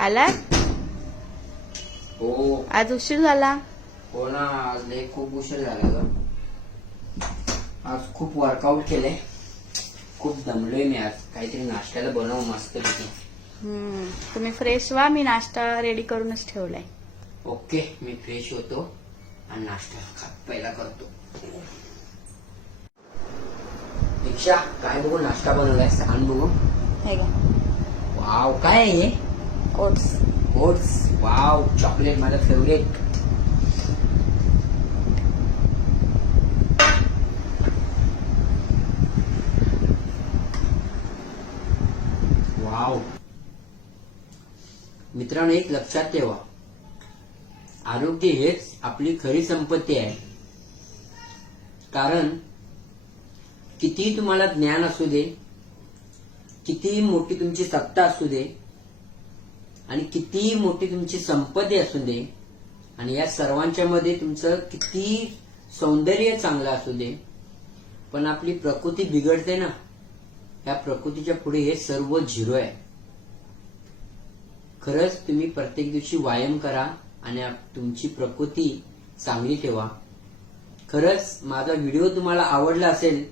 आला? हो आज उशीर झाला. हो ना, आज लय खूप उशीर झाला ग. आज खूप वर्कआउट केलंय, खूप दमलोय मी. आज काहीतरी नाश्त्याला बनव मस्त पैकी. तुम्ही फ्रेश व्हा, मी नाश्ता रेडी करूनच ठेवलाय. ओके, मी फ्रेश होतो आणि नाश्ता पहिला करतो. दीक्षा, काय बघू नाश्ता बनवलाय सांग बघू. हे घ्या, वाव, काय आहे हे? ओट्स. ओट्स. वाव, चॉकलेट माझा फेवरेट. वाव. मित्रांनो, एक लक्षात ठेवा, आरोग्य हेच आपली खरी संपत्ती आहे. कारण कितीही तुम्हाला ज्ञान असू दे, कितीही मोठी तुमची सत्ता असू दे आणि कितीही मोठी तुमची संपत्ती असू दे आणि या सर्वांच्या मध्ये तुमचं किती सौंदर्य चांगलं असू दे, पण आपली प्रकृती बिघडते ना, या प्रकृतीच्या पुढे हे सर्व झिरो आहे. खरंच तुम्ही प्रत्येक दिवशी व्यायाम करा आणि तुमची प्रकृती चांगली ठेवा. खरंच माझा व्हिडिओ तुम्हाला आवडला असेल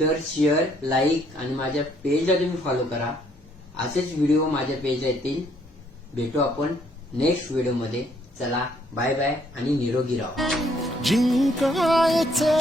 तर शेअर, लाईक आणि माझ्या पेजला तुम्ही फॉलो करा. असेच व्हिडिओ माझ्या पेजला येतील. भेटू आपण नेक्स्ट व्हिडिओमध्ये. चला, बाय बाय आणि निरोगी राहा. जिंकायचे